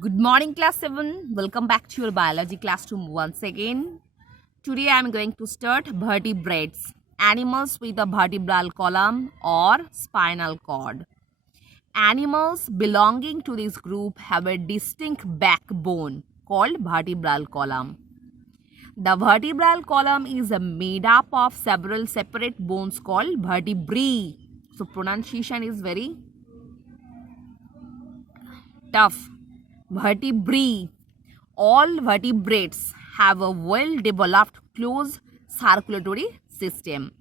Good morning, class 7. Welcome back to your biology classroom once again. Today I am going to start vertebrates, animals with a vertebral column or spinal cord. Animals belonging to this group have a distinct backbone called vertebral column. The vertebral column is made up of several separate bones called vertebrae. So pronunciation is very tough. Vertebrae. All vertebrates have a well-developed closed circulatory system,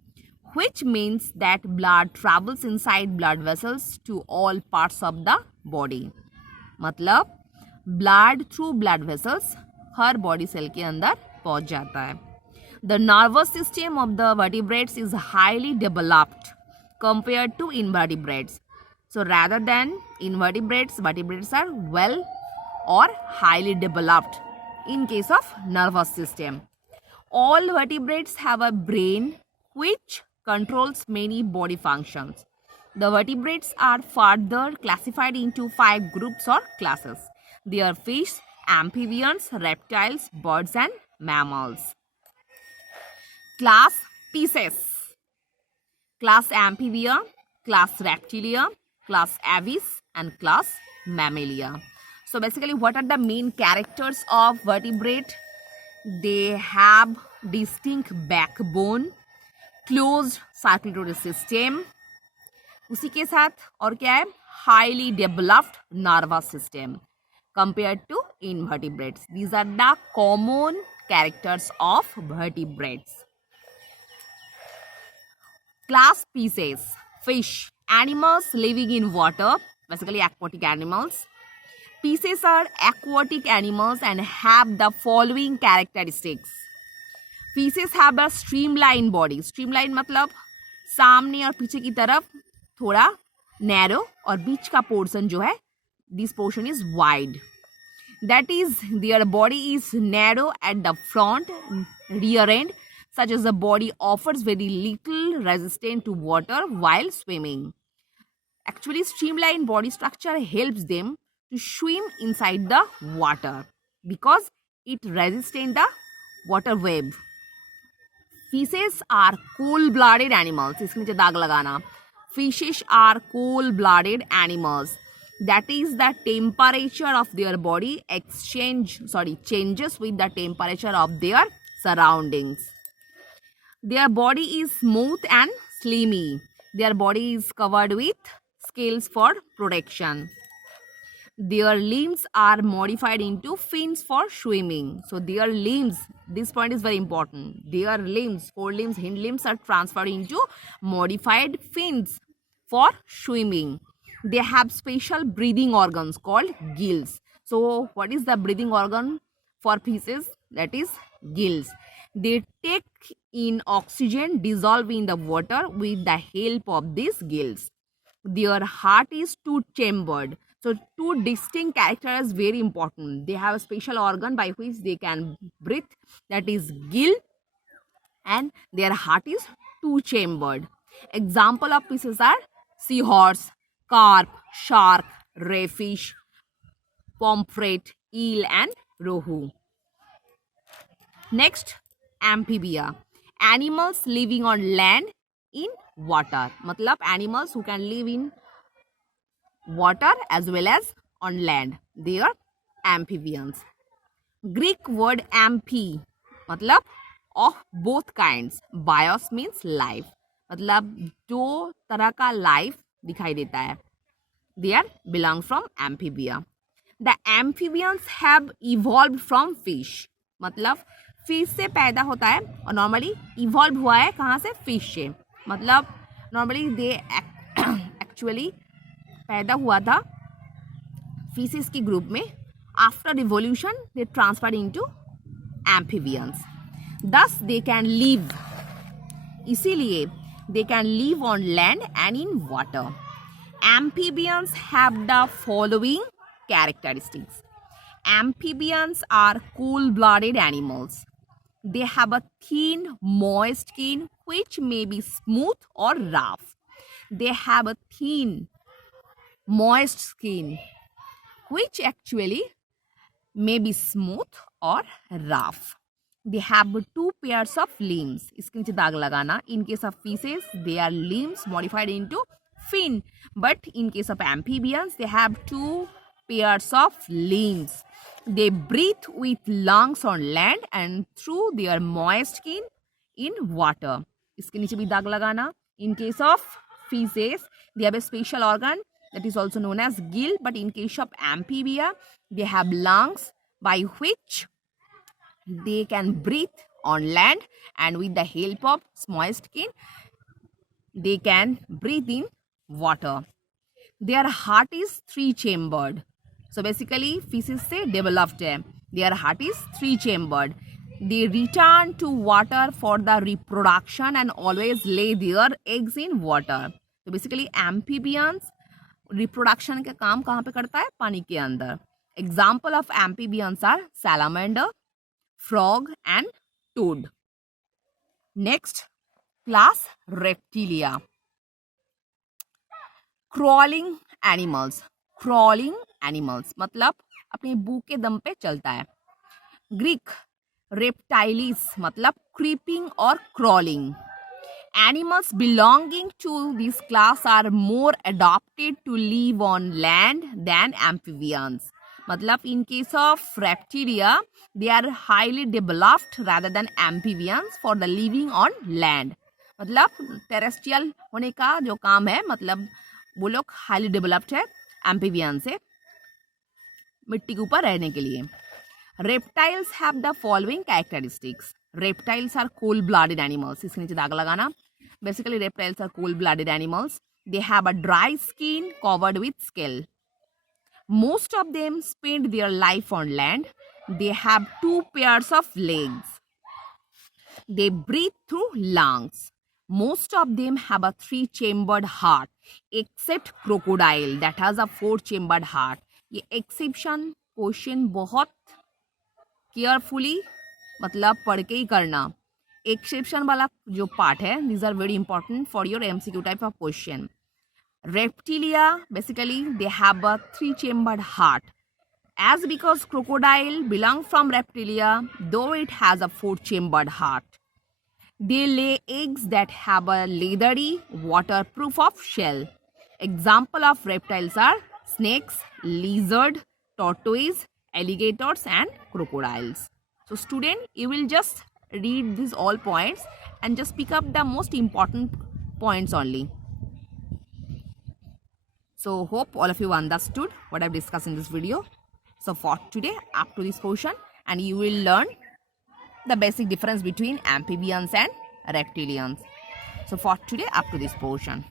which means that blood travels inside blood vessels to all parts of the body. मतलब blood through blood vessels हर body cell के अंदर पहुंच जाता है. The nervous system of the vertebrates is highly developed compared to invertebrates. So rather than invertebrates, vertebrates are well or highly developed in case of nervous system. All vertebrates have a brain which controls many body functions. The vertebrates are further classified into 5 groups or classes. They are fish, amphibians, reptiles, birds and mammals. Class Pisces, class Amphibia, class Reptilia, class Aves and class Mammalia. So basically, what are the main characters of vertebrate? They have distinct backbone, closed circulatory system, उसी के साथ और क्या है, highly developed nervous system compared to invertebrates. These are the common characters of vertebrates. Class species, fish, animals living in water, basically aquatic animals. Fishes are aquatic animals and have the following characteristics. Fishes have a streamlined body. Streamline मतलब सामने और पीछे की तरफ थोड़ा narrow और बीच का portion जो है, this portion is wide. That is, their body is narrow at the front, rear end, such as the body offers very little resistance to water while swimming. Actually, streamlined body structure helps them to swim inside the water because it resists the water wave. Fishes are cold-blooded animals. इसके नीचे दाग लगाना. Fishes are cold-blooded animals. That is, the temperature of their body changes with the temperature of their surroundings. Their body is smooth and slimy. Their body is covered with scales for protection. Their limbs are modified into fins for swimming. So their limbs, this point is very important. Their limbs, forelimbs, hind limbs are transferred into modified fins for swimming. They have special breathing organs called gills. So what is the breathing organ for fishes? That is gills. They take in oxygen dissolved in the water with the help of these gills. Their heart is two-chambered. So two distinct characters is very important. They have a special organ by which they can breathe, that is gill, and their heart is two-chambered. Example of fishes are seahorse, carp, shark, rayfish, pomfret, eel and rohu. Next, amphibia. Animals living on land in water. मतलब animals who can live in water as well as on land. They are amphibians. Greek word amphi मतलब of both kinds. Bios means life. मतलब दो तरह का life दिखाई देता है. They are belong from amphibia. The amphibians have evolved from fish. मतलब fish से पैदा होता है और नॉर्मली इवॉल्व हुआ है कहाँ से, फिश से. मतलब नॉर्मली दे एक्चुअली पैदा हुआ था फिशेस के ग्रुप में. आफ्टर रिवोल्यूशन दे ट्रांसफर्ड इनटू एम्फीबियंस. दस दे कैन लिव, इसीलिए they can live on land and in water. Amphibians have the following characteristics. Amphibians are cool-blooded animals. They have a thin, moist skin which may be smooth or rough. They have a thin, moist skin which actually may be smooth or rough. They have two pairs of limbs. इसके नीचे दाग लगाना. In case of fishes, their limbs modified into fin. But in case of amphibians, they have two pairs of limbs. They breathe with lungs on land and through their moist skin in water. इसके नीचे भी दाग लगाना. In case of fishes, they have a special organ that is also known as gill. But in case of amphibia, they have lungs by which they can breathe on land, and with the help of moist skin, they can breathe in water. Their heart is three-chambered. So basically, fishes से developed है. Their heart is three-chambered. They return to water for the reproduction and always lay their eggs in water. So basically, amphibians reproduction का काम कहाँ पे करता है? पानी के अंदर. Example of amphibians are salamander, frog and toad. Next, class Reptilia. Crawling animals. Crawling animals मतलब अपने बुक के दम पे चलता है. Greek reptilis मतलब creeping or crawling. Animals belonging to this class are more adapted to live on land than amphibians. मतलब in case of reptilia, they are highly developed rather than amphibians for the living on land. मतलब terrestrial होने का जो काम है, मतलब वो लोग highly developed है amphibians से मिट्टी के ऊपर रहने के लिए. Reptiles have the following characteristics. Reptiles are cold-blooded animals. इसके नीचे दाग लगाना. Basically, reptiles are cold-blooded animals. They have a dry skin covered with scale. Most of them spend their life on land. They have two pairs of legs. They breathe through lungs. Most of them have a three-chambered heart, except crocodile that has a four-chambered heart. ये exception question बहुत carefully मतलब पढ़ के ही करना. Exception वाला जो part है, these are very important for your MCQ type of question. Reptilia, basically they have a three-chambered heart. As because crocodile belongs from reptilia, though it has a four-chambered heart. They lay eggs that have a leathery, waterproof of shell. Example of reptiles are snakes, lizard, tortoise, alligators and crocodiles. So student, you will just read these all points and just pick up the most important points only. So hope all of you understood what I've discussed in this video. So for today, up to this portion, and you will learn the basic difference between amphibians and reptilians. So for today, up to this portion.